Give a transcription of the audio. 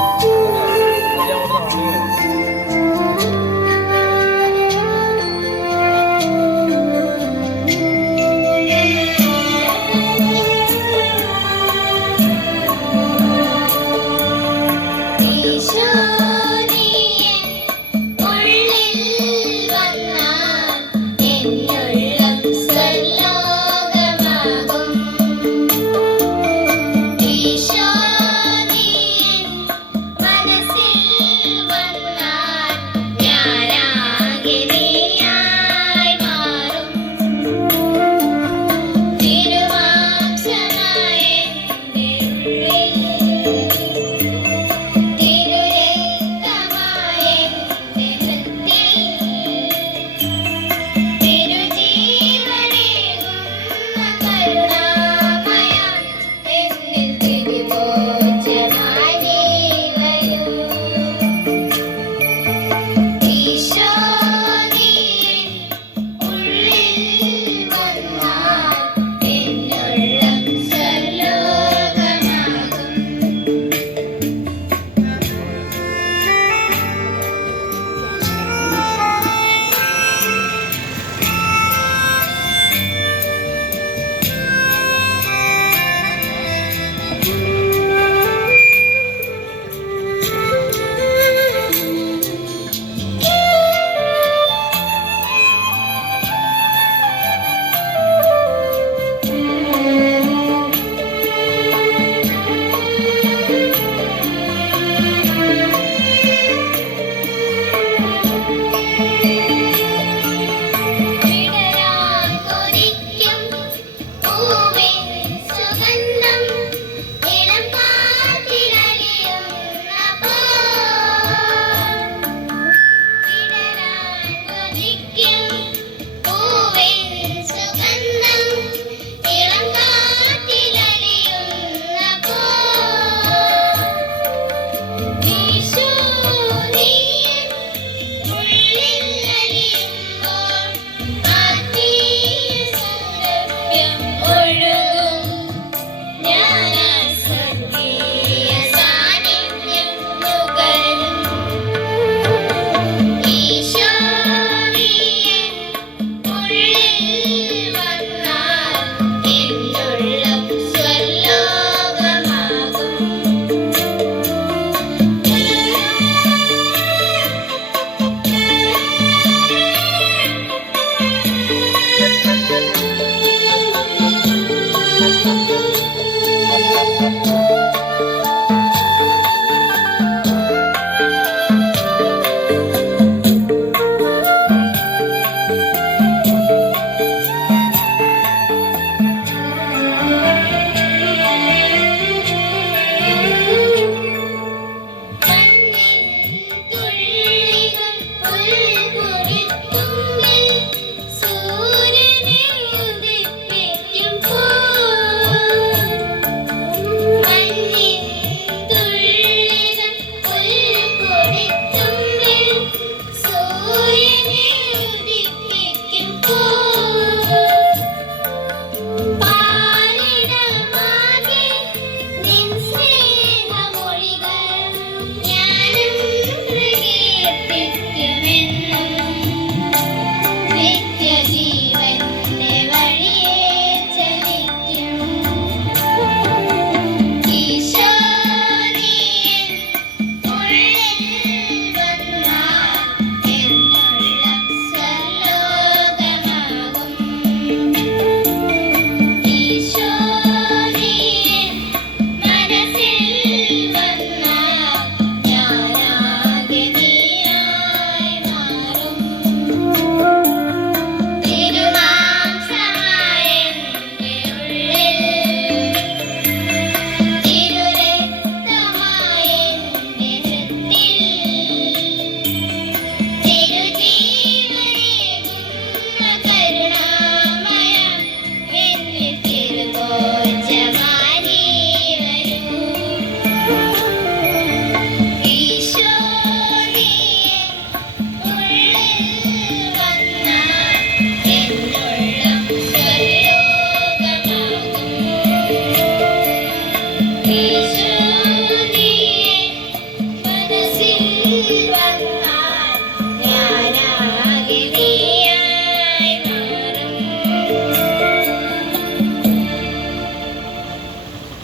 Thank Música